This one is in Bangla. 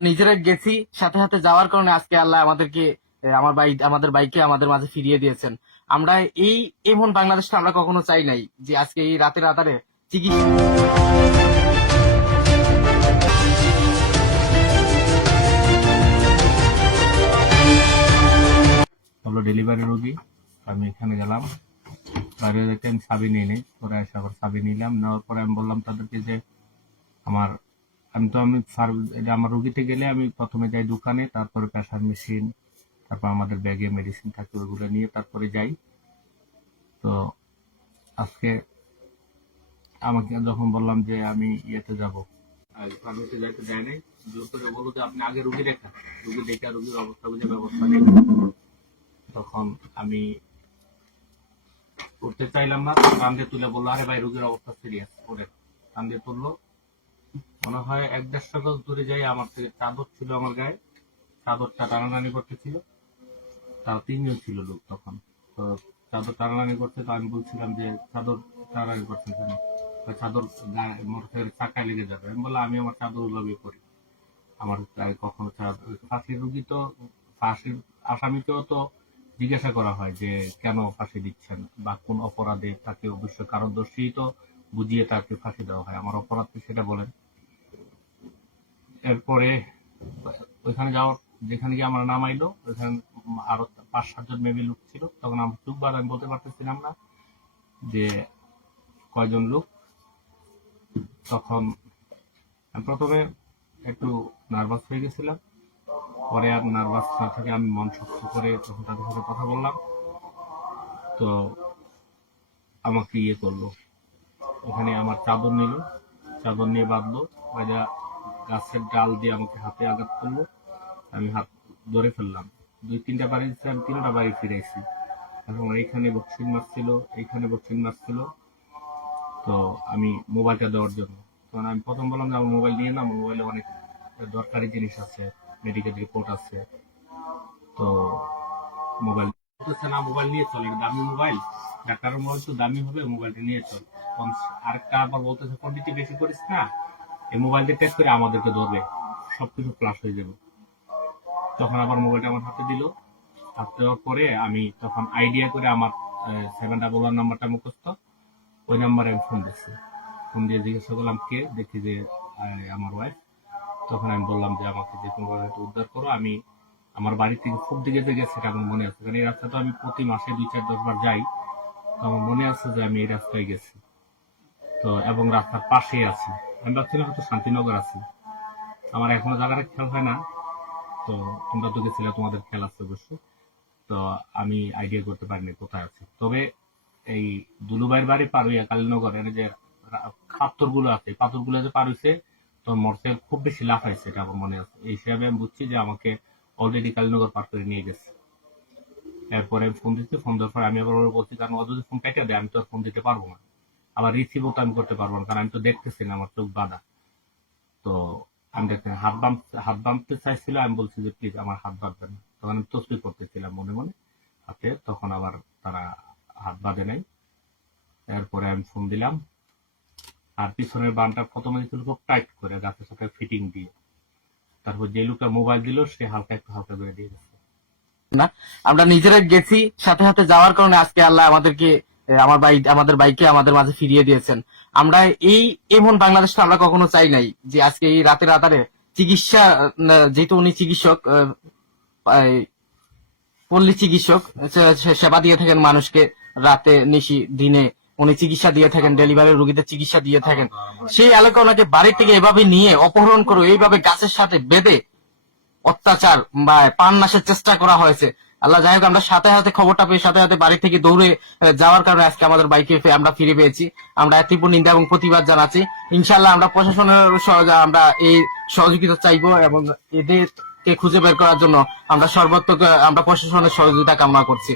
নিজেরা গেছি, সাথে সাথে যাওয়ার কারণে আজকে আল্লাহ আমাদেরকে আমাদের বাইকে আমাদের মাঝে ফিরিয়ে দিয়েছেন। আমরা এই এমন বাংলাদেশটা আমরা কখনো চাই নাই যে আজকে এই রাতে রাতারে চিকিৎসা। হলো ডেলিভারি রোগী। আমি এখানে গেলাম, বাইরে থেকে আমি চাবি নিয়ে নিই, পরে এসে আবার চাবি নিলাম। নেওয়ার পরে আমি বললাম তাদেরকে যে আমার রুগীতে গেলে আমি প্রথমে যাই দোকানে, তারপরে প্রেসার মেশিন, তারপর আমাদের ব্যাগে মেডিসিন থাকে ওইগুলো নিয়ে তারপরে যাই। তো আজকে আমাকে যখন বললাম যে আমি ইয়েতে যাবো, ফার্মেসি যাইতে দেয় নাই, জোর করে বললো যে আপনি আগে রুগী দেখে রুগীর অবস্থা বুঝে ব্যবস্থা নেই। তখন আমি উঠতে চাইলাম না, কান্দে তুলে বললো আরে ভাই রুগীর অবস্থা সিরিয়াস, করে কান্দে তুললো। মনে হয় 1-1.5 গজ দূরে যাই, আমার থেকে চাদর ছিল আমার গায়ে, চাদরটা টানাটানি করতেছিল। তারা 3 জন ছিল লোক তখন। তো চাদর টানাটানি করতে, তো আমি বলছিলাম যে চাদর টানাটানি করছেন কেন? চাদর মোটরসাইকেলের চাকায় লেগে যাবে। আমি বললাম আমি আমার চাদর ওইভাবে করি, আমার কখনো ফাঁসির রুগী তো, ফাঁসির আসামিকেও তো জিজ্ঞাসা করা হয় যে কেন ফাঁসি দিচ্ছেন বা কোন অপরাধে, তাকে অবশ্যই কারণ দোষী তো বুঝিয়ে তাকে ফাঁসি দেওয়া হয়। আমার অপরাধ সেটা বলেন। এরপরে ওইখানে যাওয়ার, যেখানে গিয়ে আমার নামাইলো, ওইখানে আরো 5-7 জন মেবি লোক ছিল। তখন আমার চুপ বাদ, আমি বলতে পারতেছিলাম না যে কয়জন লোক। তখন আমি প্রথমে একটু নার্ভাস হয়ে গেছিলাম, পরে আর নার্ভাস না থেকে আমি মন শক্ত করে তখন তাদের সাথে কথা বললাম। তো আমাকে ইয়ে করলো, এখানে আমার চাদর নিল, চাদর নিয়ে বাঁধলো, গাছের ডাল দিয়ে আমাকে হাতে আঘাত করলো। আমি হাত ধরে ফেললাম, 2-3টা বাড়ি দিচ্ছে, আমি 3টা বাড়ি ফিরেছি। এখন এইখানে বক্সিং মারছিল, এইখানে বক্সিং মারছিল। তো আমি মোবাইলটা দেওয়ার জন্য, তখন আমি প্রথম বললাম যে আমার মোবাইল নিয়ে না, আমার মোবাইলে অনেক দরকারি জিনিস আছে, মেডিকেল রিপোর্ট আছে। তো মোবাইল বলতেছে না, মোবাইল নিয়ে চল, দামি মোবাইল, ডাক্তারের মোবাইল তো দামি হবে, মোবাইলটা নিয়ে চল। আরেকটা আবার বলতেছে কোয়ান্টিটি বেশি করিস না, এই মোবাইলটা টেস্ট করে আমাদেরকে ধরবে, সবকিছু ফ্লাশ হয়ে যাবে। তখন আবার মোবাইলটা আমার হাতে দিল। হাতে দেওয়ার পরে আমি তখন আইডিয়া করে আমার 711 নাম্বারটা মুখস্থ, ওই নাম্বারে আমি ফোন দিচ্ছি। ফোন দিয়ে জিজ্ঞাসা করলাম কে, দেখি যে আমার ওয়াইফ। তখন আমি বললাম যে আমাকে যে কোনো উদ্ধার করো, আমি আমার বাড়ি থেকে খুব দিকে গেছে, সেটা আমার মনে আছে, কারণ এই রাস্তা তো আমি প্রতি মাসে 2-4-10 বার যাই। তো আমার মনে আছে যে আমি এই রাস্তায় গেছি, তো এবং রাস্তার পাশেই আছি। আমি ভাবছিলাম হয়তো শান্তিনগর আছি, আমার এখনো জায়গাটা খেয়াল হয় না। তো তোমরা তো গেছিলে, তোমাদের খেয়াল আছে অবশ্য। তো আমি আইডিয়া করতে পারিনি কোথায় আছে। তবে এই দুলুবাইয়ের বাড়ি পার হইয়া কালীনগর এর যে পাথরগুলো আছে, পাথরগুলো যে পার হইছে, তো মোটরসাইকেল খুব বেশি লাফাইছে, এটা আমার মনে আছে। এই হিসাবে আমি বুঝছি যে আমাকে অলরেডি কালীনগর পার করে নিয়ে গেছে। এরপরে ফোন দিচ্ছি, ফোন দেওয়ার পর আমি আবার ওরা বলছি, কারণ ও যদি ফোন কেটে দেয় আমি তো আর ফোন দিতে পারবো না, আবার রিসিভও তো আমি করতে পারবো না, কারণ আমি তো দেখতেছি না, আমার চোখ বাঁধা। তো আমি দেখতে হাত বাঁধতে চাইছিল, আমি বলছি যে প্লিজ আমার হাত বাঁধবেন। তখন আমি তসবি করতেছিলাম মনে মনে হাতে, তখন আবার তারা হাত বাঁধে নাই। এরপরে আমি ফোন দিলাম, আর পিছনের বানটা প্রথমে দিয়েছিল খুব টাইট করে গাছের সাথে ফিটিং দিয়ে, তারপর যে লোকটা মোবাইল দিল সে হালকা করে দিয়ে গেছে। না, আমরা নিজেরা গেছি, সাথে সাথে যাওয়ার কারণে আজকে আল্লাহ আমাদেরকে আমাদের বাইকে আমাদের মাঝে ফিরিয়ে দিয়েছেন। আমরা এই এমন বাংলাদেশটা আমরা কখনো চাই নাই যে আজকে এই রাতে রাতারে চিকিৎসা, যেহেতু উনি চিকিৎসক, পল্লী চিকিৎসক, সেবা দিয়ে থাকেন মানুষকে, রাতে নিশি দিনে উনি চিকিৎসা দিয়ে থাকেন, ডেলিভারি রোগীদের চিকিৎসা দিয়ে থাকেন। সেই এলাকা ওনাকে বাড়ি থেকে এভাবে নিয়ে অপহরণ করে এইভাবে গাছের সাথে বেঁধে অত্যাচার বা প্রাণ নাশের চেষ্টা করা হয়েছে। আল্লাহ যাই হোক, আমরা সাথে সাথে খবরটা পেয়ে সাথে সাথে বাড়ি থেকে দৌড়ে যাওয়ার কারণে আজকে আমাদের বাইকে আমরা ফিরে পেয়েছি। আমরা তীব্র নিন্দা এবং প্রতিবাদ জানাচ্ছি। ইনশাআল্লাহ আমরা প্রশাসনের আমরা এই সহযোগিতা চাইবো এবং এদেরকে খুঁজে বের করার জন্য আমরা সর্বোত্তক আমরা প্রশাসনের সহযোগিতা কামনা করছি।